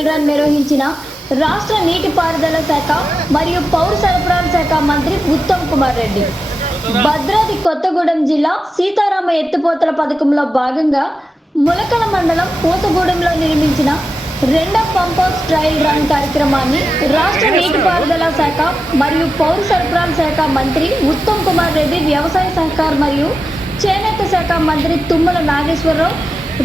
Trial run నిర్వహించిన రాష్ట్ర నీటిపారుదల శాఖ మరియు పౌర సరఫరాల శాఖ మంత్రి ఉత్తమ్ కుమార్ రెడ్డి. భద్రాద్రి కొత్తగూడెం జిల్లా సీతారామ ఎత్తిపోతల పథకంలో భాగంగా ములకల మండలం పూతగూడెంలో నిర్మించిన రెండో పంప్ హౌస్ ట్రయల్ రన్ కార్యక్రమాన్ని రాష్ట్ర నీటిపారుదల శాఖ మరియు పౌర సరఫరాల శాఖ మంత్రి ఉత్తమ్ కుమార్ రెడ్డి వ్యవసాయ సహకార మరియు చేనేత శాఖ మంత్రి తుమ్మల నాగేశ్వరరావు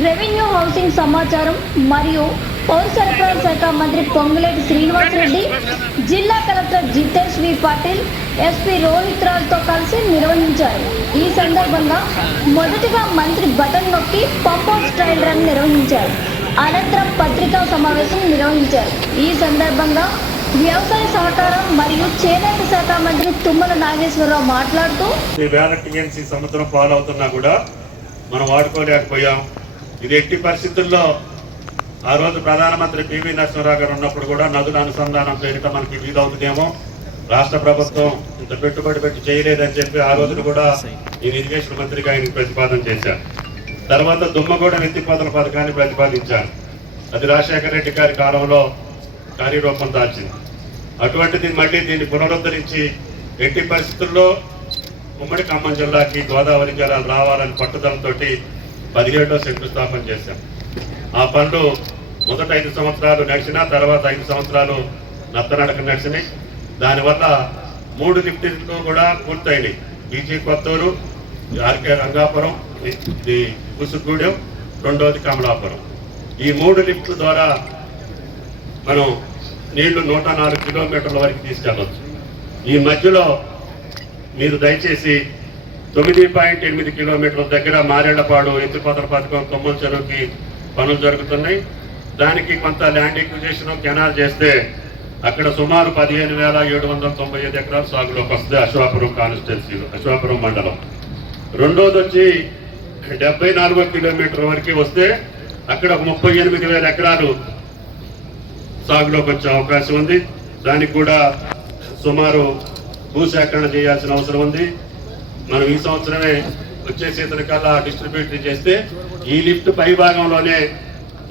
రెవెన్యూ హౌసింగ్ సమాచారం మరియు పౌర సరఫరాల శాఖ మంత్రి పొంగులేటి శ్రీనివాసరెడ్డి జిల్లా collector Jitesh V Patil SP Rohit రాజ్తో కలిసి నిర్వహించారు. ఈ సందర్భంగా మొదటిగా మంత్రి బటన్ నొక్కి పంప్ ట్రయల్ రన్ నిర్వహించారు. అనంతరం పత్రికా సమావేశం నిర్వహించారు. ఈ సందర్భంగా వ్యవసాయ సహకారం మరియు చేనేత శాఖ మంత్రి తుమ్మల నాగేశ్వరరావు మాట్లాడుతూ ఈ వేల టీఎంసీ కూడా మనం వాడుకోలేకపోయాం. ఇది ఎట్టి పరిస్థితుల్లో ఆ రోజు ప్రధానమంత్రి పివి నరసింహరావు గారు ఉన్నప్పుడు కూడా నదుల అనుసంధానం పేరిట మనకి వీలవుతుందేమో రాష్ట్ర ప్రభుత్వం ఇంత పెట్టుబడి పెట్టి చేయలేదని చెప్పి ఆ రోజున కూడా నేను ఇరిగేషన్ మంత్రిగా ఆయన ప్రతిపాదన చేశాను తర్వాత దుమ్మగూడెం ఎత్తిపోతల పథకాన్ని ప్రతిపాదించాను అది రాజశేఖర రెడ్డి గారి కాలంలో కార్యరూపం దాల్చింది. అటువంటిది మళ్ళీ దీన్ని పునరుద్ధరించి ఎట్టి పరిస్థితుల్లో ఉమ్మడి ఖమ్మం జిల్లాకి గోదావరి జలాలు రావాలని పట్టుదలతోటి పదిహేడో శంకుస్థాపన చేశాం ఆ పనులు మొదట ఐదు సంవత్సరాలు నడిచిన తర్వాత ఐదు సంవత్సరాలు నత్తనడక నడిచినాయి. దానివల్ల మూడు లిఫ్టులు కూడా పూర్తయినాయి. బీజీ కొత్తూరు ఆర్కే రంగాపురం ఇది కుసుగూడెం రెండోది కమలాపురం. ఈ మూడు లిఫ్ట్ల ద్వారా మనం నీళ్ళు నూట నాలుగు కిలోమీటర్ల వరకు తీసుకెళ్ళవచ్చు ఈ మధ్యలో మీరు దయచేసి తొమ్మిది పాయింట్ ఎనిమిది కిలోమీటర్ల దగ్గర మారేళ్ళపాడు ఎత్తిపోతల పథకం తొమ్మిది చెరువుకి పనులు జరుగుతున్నాయి. దానికి కొంత ల్యాండ్ ఎక్విజేషన్ కెనాల్ చేస్తే అక్కడ సుమారు పదిహేను వేల ఏడు వందల తొంభై ఐదు ఎకరాలు సాగులోకి వస్తుంది అశ్వాపురం కాన్స్టిట్యున్సీలో అశ్వాపురం మండలం. రెండోది వచ్చి డెబ్బై నాలుగో కిలోమీటర్ వరకు వస్తే అక్కడ ఒక ముప్పై ఎనిమిది వేల ఎకరాలు సాగులోకి వచ్చే అవకాశం ఉంది. దానికి కూడా సుమారు భూసేకరణ చేయాల్సిన అవసరం ఉంది. మనం ఈ సంవత్సరమే వచ్చే సీజన్ కల్లా డిస్ట్రిబ్యూట్ చేస్తే ఈ లిఫ్ట్ పై భాగంలోనే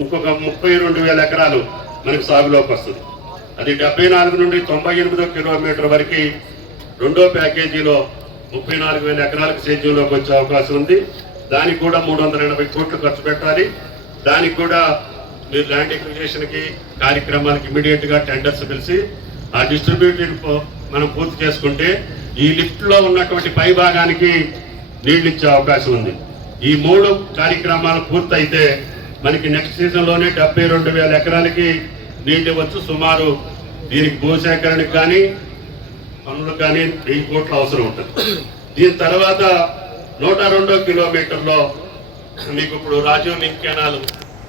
ఇంకొక ముప్పై రెండు వేల ఎకరాలు మనకు సాగులోకి వస్తుంది. అది డెబ్బై నాలుగు నుండి తొంభై ఎనిమిదో కిలోమీటర్ వరకు రెండో ప్యాకేజీలో ముప్పై నాలుగు వేల ఎకరాలకు సేద్యంలోకి వచ్చే అవకాశం ఉంది. దానికి కూడా మూడు వందల ఎనభై కోట్లు ఖర్చు పెట్టాలి. దానికి కూడా మీరు ల్యాండ్ ఎక్విజేషన్కి కార్యక్రమాలకు ఇమీడియట్గా టెండర్స్ పిలిచి ఆ డిస్ట్రిబ్యూటెడ్ మనం పూర్తి చేసుకుంటే ఈ లిఫ్ట్లో ఉన్నటువంటి పై భాగానికి నీళ్ళు ఇచ్చే అవకాశం ఉంది. ఈ మూడు కార్యక్రమాలు పూర్తయితే మనకి నెక్స్ట్ సీజన్లోనే డెబ్బై రెండు వేల ఎకరాలకి నీళ్ళు ఇవ్వచ్చు. సుమారు దీనికి భూసేకరణకు కానీ పనులకు కానీ వెయ్యి కోట్ల అవసరం ఉంటుంది. దీని తర్వాత నూట రెండో కిలోమీటర్లో మీకు ఇప్పుడు రాజీవ్ లింక్ కెనాల్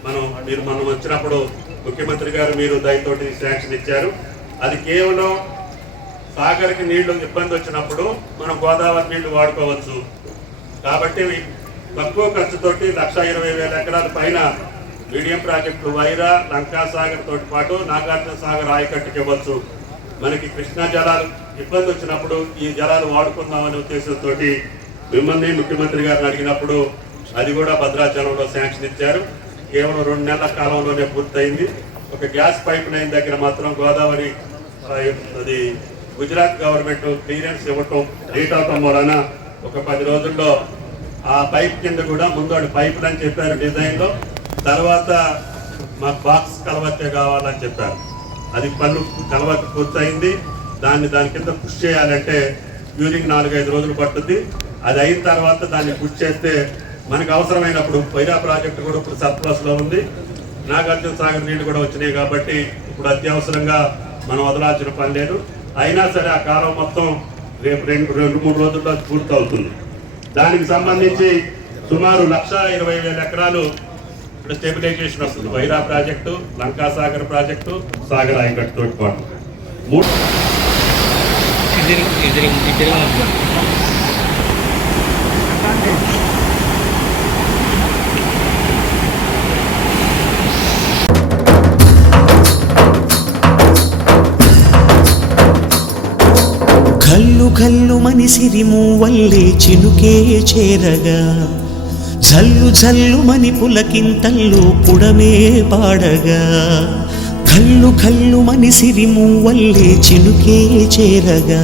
మనం మీరు మనం వచ్చినప్పుడు ముఖ్యమంత్రి గారు మీరు దయతోటి శాంక్షన్ ఇచ్చారు. అది కేవలం సాగర్కి నీళ్ళు ఇబ్బంది వచ్చినప్పుడు మనం గోదావరి నీళ్ళు వాడుకోవచ్చు. కాబట్టి తక్కువ ఖర్చుతోటి లక్ష ఇరవై వేల ఎకరాల పైన మీడియం ప్రాజెక్టులు వైరా లంకా సాగర్ తోటి పాటు నాగార్జున సాగర్ ఆయకట్టుకి ఇవ్వచ్చు. మనకి కృష్ణా జలాలు ఇబ్బంది వచ్చినప్పుడు ఈ జలాలు వాడుకుందామనే ఉద్దేశంతో మిమ్మల్ని ముఖ్యమంత్రి గారిని అడిగినప్పుడు అది కూడా భద్రాచలంలో శాంక్షన్ ఇచ్చారు. కేవలం రెండు నెలల కాలంలోనే పూర్తయింది. ఒక గ్యాస్ పైప్ లైన్ దగ్గర మాత్రం గోదావరి అది గుజరాత్ గవర్నమెంట్ క్లియరెన్స్ ఇవ్వటం లేట్ అవటం వలన ఒక పది రోజుల్లో ఆ పైప్ కింద కూడా ముందు వాడు పైపులు అని చెప్పారు డిజైన్లో తర్వాత మాకు బాక్స్ కలవత్తే కావాలని చెప్పారు. అది పనులు కలవత్త పూర్తయింది. దాన్ని దాని కింద పుష్ చేయాలంటే యూరింగ్ నాలుగైదు రోజులు పట్టుద్ది. అది అయిన తర్వాత దాన్ని పుష్ చేస్తే మనకు అవసరమైనప్పుడు వైరా ప్రాజెక్టు కూడా ఇప్పుడు సర్ప్లస్లో ఉంది. నాగార్జున సాగర్ నీళ్ళు కూడా వచ్చినాయి కాబట్టి ఇప్పుడు అత్యవసరంగా మనం వదలాల్సిన పని లేదు. అయినా సరే ఆ కాలం మొత్తం రేపు రెండు రెండు మూడు రోజుల్లో పూర్తవుతుంది. దానికి సంబంధించి సుమారు లక్ష ఇరవై వేల ఎకరాలు ఇప్పుడు స్టెబిలైజేషన్ వస్తుంది వైరా ప్రాజెక్టు లంకా సాగర్ ప్రాజెక్టు సాగర్ ఆయకట్టు తోటి పాటు మూడు ఇద్దరి ఇద్దరి ఇద్దరి కల్లు కల్లు చినుకే చేరగా. జల్లు జల్లు మని పులకింతల్లు పుడమే పాడగా. కల్లు కల్లు మనిసిరి మూవల్లే చినుకే చేరగా.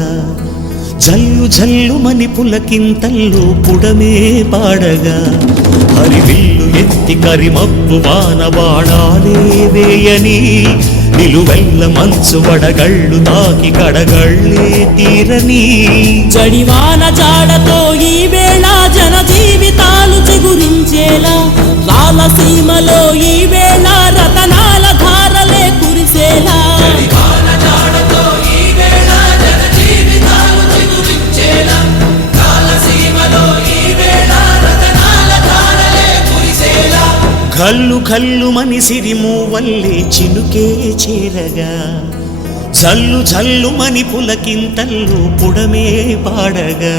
జల్లు జల్లు మని పుడమే పాడగా. హరివిల్లు ఎత్తి కరిమప్పు వాన బాణాలే వేయని నిలువెల్ల మంచు వడగళ్ళు తాకి కడగళ్ళే తీరని జడివాన జాడతో ఈ వేళ జన జీవితాలు చిగురించేలా రాలసీమలో ఈ కళ్ళు కల్లు మనిసిరి మూవల్లే చినుకే చేరగా. జల్లు జల్లు మని పులకింతల్లు పుడమే పాడగా.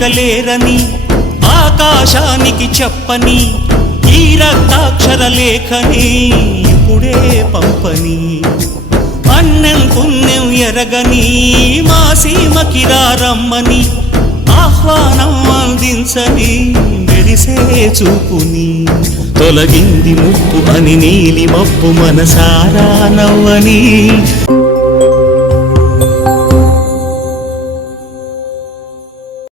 రాకాసులు ఆకాశానికి చెప్పని ఈ రక్తాక్షర లేఖని ఇప్పుడే పంపని. అన్నం పుణ్యం ఎరగని మా సీమకి రమ్మని ఆహ్వానం అందించని మెరిసే చూపుని. తొలగింది ముప్పు అని నీలి మప్పు మనసారా నవ్వని.